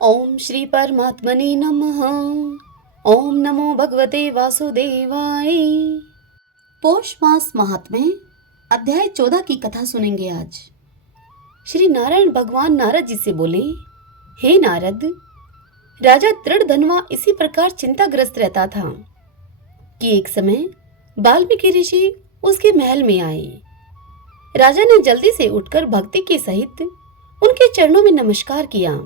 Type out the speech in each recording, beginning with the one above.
ओम श्री परमात्मने नमः। ओम नमो भगवते वासुदेवाय। पौष मास महात्म्य अध्याय 14 की कथा सुनेंगे आज। श्री नारायण भगवान नारद जी से बोले, हे नारद, राजा दृढ़धनवा इसी प्रकार चिंताग्रस्त रहता था कि एक समय वाल्मीकि ऋषि उसके महल में आए। राजा ने जल्दी से उठकर भक्ति के सहित उनके चरणों में नमस्कार किया।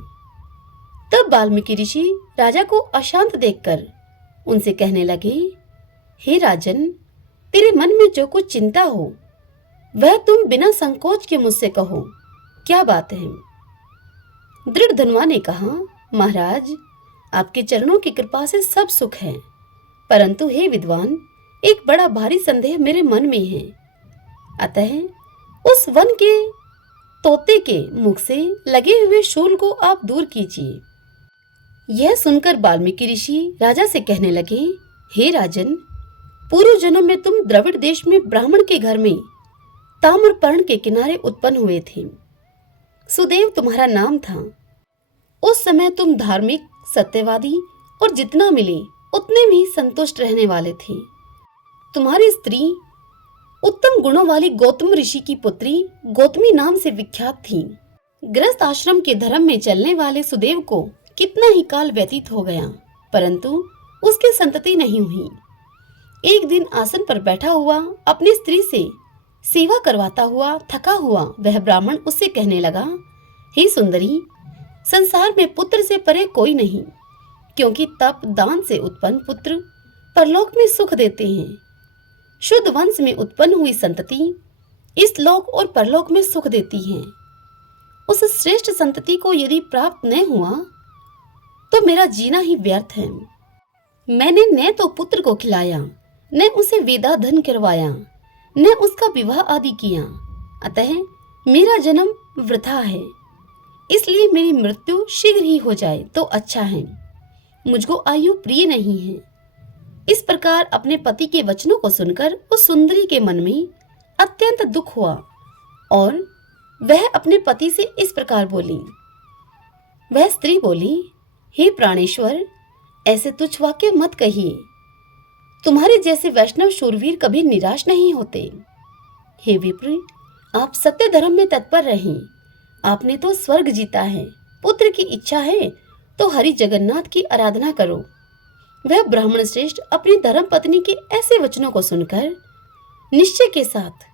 तब वाल्मीकि ऋषि राजा को अशांत देखकर उनसे कहने लगे, हे राजन, तेरे मन में जो कुछ चिंता हो वह तुम बिना संकोच के मुझसे कहो, क्या बात है? दृढ़धनवा ने कहा, महाराज, आपके चरणों की कृपा से सब सुख है, परंतु हे विद्वान, एक बड़ा भारी संदेह मेरे मन में है। अतः उस वन के तोते के मुख से लगे हुए शूल को आप दूर कीजिए। यह सुनकर वाल्मीकि ऋषि राजा से कहने लगे, हे राजन, पूर्व जन्म में तुम द्रविड़ देश में ब्राह्मण के घर में ताम्रपर्ण के किनारे उत्पन्न हुए थे। सुदेव तुम्हारा नाम था। उस समय तुम धार्मिक, सत्यवादी और जितना मिले उतने में ही संतुष्ट रहने वाले थे। तुम्हारी स्त्री उत्तम गुणों वाली गौतम ऋषि की पुत्री गौतमी नाम से विख्यात थी। गृहस्थ आश्रम के धर्म में चलने वाले सुदेव को कितना ही काल व्यतीत हो गया, परंतु उसकी संतति नहीं हुई। एक दिन आसन पर बैठा हुआ अपनी स्त्री से सेवा करवाता हुआ थका हुआ वह ब्राह्मण उससे कहने लगा, हे सुंदरी, संसार में पुत्र से परे कोई नहीं, क्योंकि तप दान से उत्पन्न पुत्र परलोक में सुख देते हैं। शुद्ध वंश में उत्पन्न हुई संतति इस लोक और परलोक में सुख देती है। उस श्रेष्ठ संतति को यदि प्राप्त न हुआ तो मेरा जीना ही व्यर्थ है। मैंने न तो पुत्र को खिलाया, न उसे वेदाधन करवाया, न उसका विवाह आदि किया, अतः मेरा जन्म वृथा है। इसलिए मेरी मृत्यु शीघ्र ही हो जाए तो अच्छा है। मुझको आयु प्रिय नहीं है। इस प्रकार अपने पति के वचनों को सुनकर उस सुंदरी के मन में अत्यंत दुख हुआ और वह अपने पति से इस प्रकार बोली। वह स्त्री बोली, हे प्राणेश्वर, ऐसे तुच्छ वाक्य मत कहिए। तुम्हारे जैसे वैष्णव शूरवीर कभी निराश नहीं होते। हे विप्र, आप सत्य धर्म में तत्पर रहें। आपने तो स्वर्ग जीता है। पुत्र की इच्छा है तो हरि जगन्नाथ की आराधना करो। वह ब्राह्मण श्रेष्ठ अपनी धर्म पत्नी के ऐसे वचनों को सुनकर निश्चय के साथ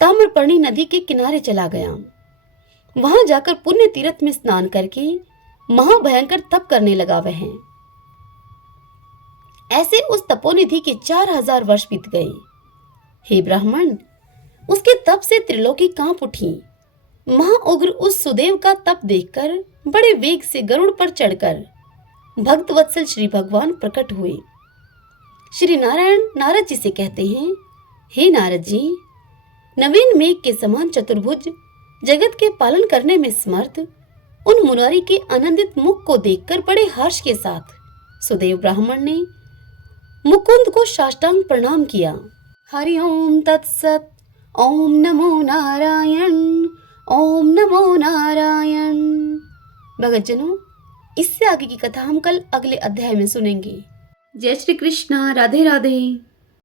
ताम्रपर्णी नदी के किनारे चला गया। वहां जाकर पुण्य तीर्थ में स्नान करके महाभयंकर तप करने लगा। वह ऐसे उस तपोनिधि के 4000 वर्ष बीत गए। हे ब्राह्मण, उसके तप से त्रिलोकी कांप उठी। महाउग्र उस सुदेव का तप देखकर बड़े वेग से गरुड़ पर चढ़कर भक्त वत्सल श्री भगवान प्रकट हुए। श्री नारायण नारद जी से कहते हैं, हे नारद जी, नवीन मेघ के समान चतुर्भुज जगत के पालन करने में समर्थ उन मुरारी के आनंदित मुख को देखकर बड़े हर्ष के साथ सुदेव ब्राह्मण ने मुकुंद को साष्टांग प्रणाम किया। हरि ओम तत्सत। ओम नमो नारायण। ओम नमो नारायण। भगतजनों, इससे आगे की कथा हम कल अगले अध्याय में सुनेंगे। जय श्री कृष्णा। राधे राधे।